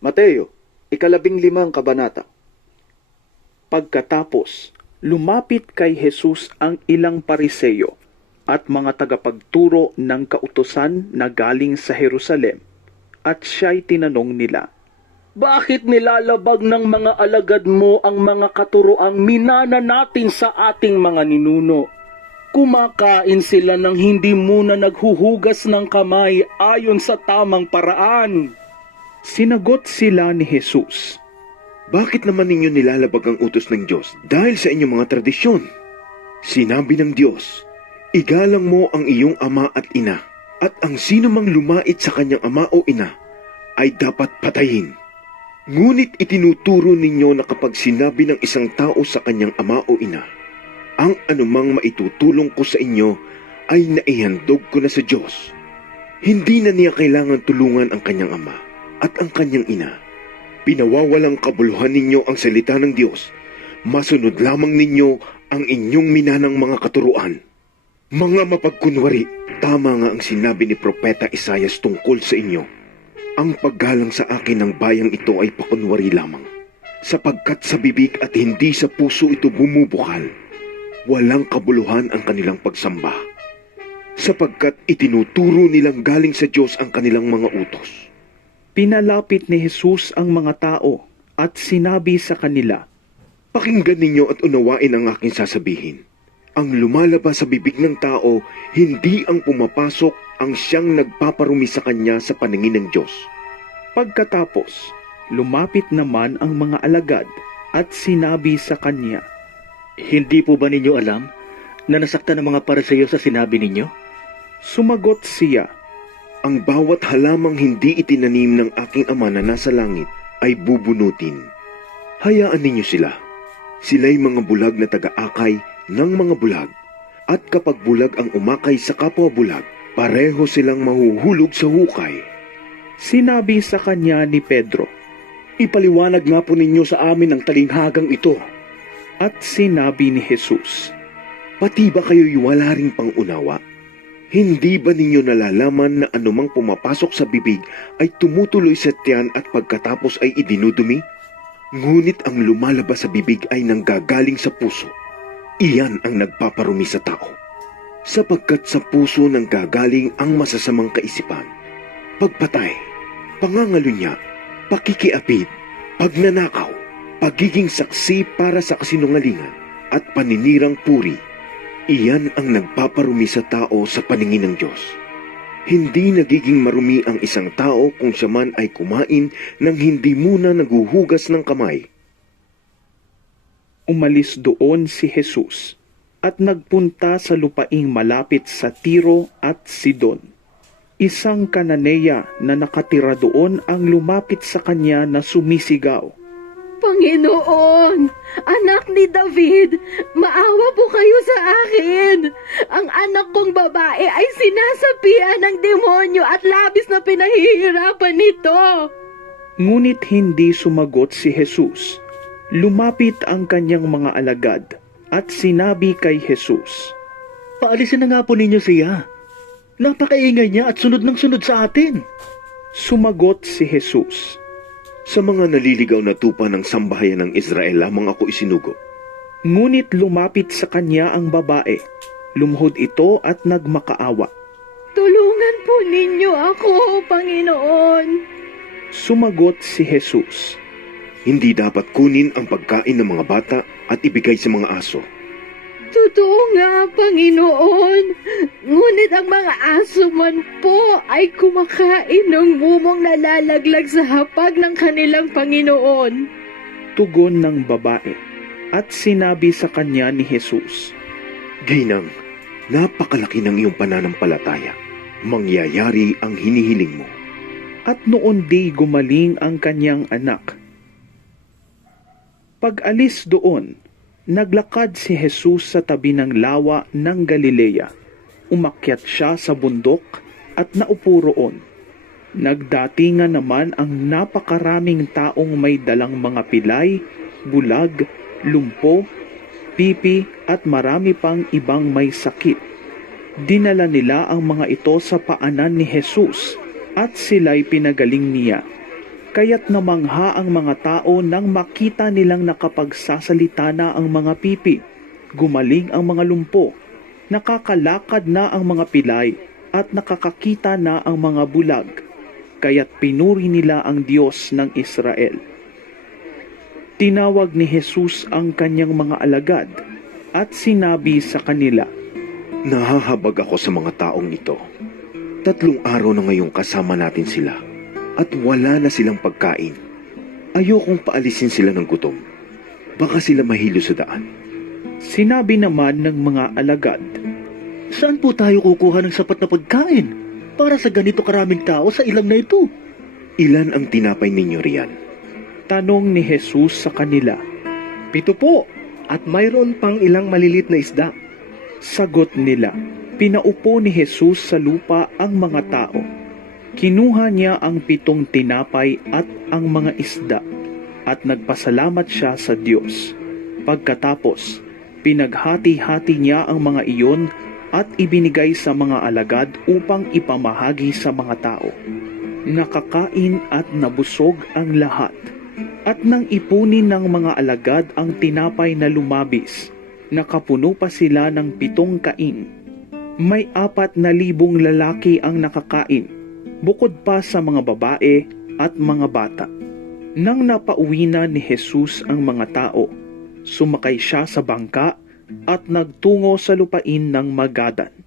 Mateo, 15 kabanata. Pagkatapos, lumapit kay Jesus ang ilang pariseyo at mga tagapagturo ng kautusan na galing sa Jerusalem, at siya'y tinanong nila, "Bakit nilalabag ng mga alagad mo ang mga katuroang minana natin sa ating mga ninuno? Kumakain sila nang hindi muna naghuhugas ng kamay ayon sa tamang paraan." Sinagot sila ni Jesus, Bakit naman ninyo nilalabag ang utos ng Diyos dahil sa inyong mga tradisyon? Sinabi ng Diyos, igalang mo ang iyong ama at ina, at ang sino mang lumait sa kanyang ama o ina ay dapat patayin. Ngunit itinuturo ninyo na kapag sinabi ng isang tao sa kanyang ama o ina, ang anumang maitutulong ko sa inyo ay naihandog ko na sa Diyos. Hindi na niya kailangan tulungan ang kanyang ama at ang kanyang ina. Pinawawalang kabuluhan ninyo ang salita ng Diyos. Masunod lamang ninyo ang inyong minanang mga katuruan. Mga mapagkunwari, tama nga ang sinabi ni Propeta Isaias tungkol sa inyo. Ang paggalang sa akin ng bayang ito ay pakunwari lamang, sapagkat sa bibig at hindi sa puso ito bumubukal. Walang kabuluhan ang kanilang pagsamba, sapagkat itinuturo nilang galing sa Diyos ang kanilang mga utos. Pinalapit ni Jesus ang mga tao at sinabi sa kanila, Pakinggan ninyo at unawain ang aking sasabihin. Ang lumalabas sa bibig ng tao, hindi ang pumapasok ang siyang nagpaparumi sa kanya sa paningin ng Diyos. Pagkatapos, lumapit naman ang mga alagad at sinabi sa kanya, Hindi po ba ninyo alam na nasaktan ng mga pariseyo sa sinabi ninyo? Sumagot siya, Ang bawat halamang hindi itinanim ng aking ama na nasa langit ay bubunutin. Hayaan ninyo sila. Sila'y mga bulag na taga-akay ng mga bulag. At kapag bulag ang umakay sa kapwa bulag, pareho silang mahuhulog sa hukay. Sinabi sa kanya ni Pedro, Ipaliwanag nga po ninyo sa amin ang talinghagang ito. At sinabi ni Jesus, Pati ba kayo'y wala ring pangunawa? Hindi ba ninyo nalalaman na anumang pumapasok sa bibig ay tumutuloy sa tiyan at pagkatapos ay idinudumi? Ngunit ang lumalabas sa bibig ay nanggagaling sa puso. Iyan ang nagpaparumi sa tao. Sapagkat sa puso nanggagaling ang masasamang kaisipan, pagpatay, pangangalunya, pakikiapid, pagnanakaw, pagiging saksi para sa kasinungalingan, at paninirang puri. Iyan ang nagpaparumi sa tao sa paningin ng Diyos. Hindi nagiging marumi ang isang tao kung siya man ay kumain nang hindi muna naghuhugas ng kamay. Umalis doon si Jesus at nagpunta sa lupaing malapit sa Tiro at Sidon. Isang Kananeya na nakatira doon ang lumapit sa kanya na sumisigaw, Panginoon, anak ni David, maawa po kayo sa akin. Ang anak kong babae ay sinasapian ng demonyo at labis na pinahihirapan nito. Ngunit hindi sumagot si Jesus. Lumapit ang kanyang mga alagad at sinabi kay Jesus, Paalisin na nga po ninyo siya. Napakaingay niya at sunod ng sunod sa atin. Sumagot si Jesus, Sa mga naliligaw na tupa ng sambahayan ng Israel lamang ako isinugo. Ngunit lumapit sa kanya ang babae. Lumuhod ito at nagmakaawa. Tulungan po ninyo ako, Panginoon. Sumagot si Jesus, Hindi dapat kunin ang pagkain ng mga bata at ibigay sa mga aso. Totoo nga, Panginoon. Ngunit ang mga aso man po ay kumakain ng mumong nalalaglag sa hapag ng kanilang Panginoon. tugon ng babae, at sinabi sa kanya ni Jesus, Ginang, napakalaki ng iyong pananampalataya. Mangyayari ang hinihiling mo. At noon di gumaling ang kanyang anak. Pag-alis doon, naglakad si Jesus sa tabi ng lawa ng Galilea. Umakyat siya sa bundok at naupo roon. Nagdatingan naman ang napakaraming taong may dalang mga pilay, bulag, lumpo, pipi at marami pang ibang may sakit. Dinala nila ang mga ito sa paanan ni Jesus at sila'y pinagaling niya. Kaya't namangha ang mga tao nang makita nilang nakapagsasalita na ang mga pipi, gumaling ang mga lumpo, nakakalakad na ang mga pilay, at nakakakita na ang mga bulag. Kaya't pinuri nila ang Diyos ng Israel. Tinawag ni Jesus ang kanyang mga alagad at sinabi sa kanila, Nahahabag ako sa mga taong ito. 3 araw na ngayong kasama natin sila at wala na silang pagkain. Ayokong paalisin sila ng gutom. Baka sila mahilo sa daan. Sinabi naman ng mga alagad, Saan po tayo kukuha ng sapat na pagkain para sa ganito karaming tao sa ilang na ito? Ilan ang tinapay ninyo riyan? tanong ni Jesus sa kanila. 7 po, at mayroon pang ilang malilit na isda. Sagot nila, pinaupo ni Jesus sa lupa ang mga tao. Kinuha niya ang 7 tinapay at ang mga isda at nagpasalamat siya sa Diyos. Pagkatapos, pinaghati-hati niya ang mga iyon at ibinigay sa mga alagad upang ipamahagi sa mga tao. Nakakain at nabusog ang lahat. At nang ipunin ng mga alagad ang tinapay na lumabis, nakapuno pa sila ng 7 kain. May 4,000 lalaki ang nakakain, bukod pa sa mga babae at mga bata. Nang napauwi na ni Jesus ang mga tao, sumakay siya sa bangka at nagtungo sa lupain ng Magadan.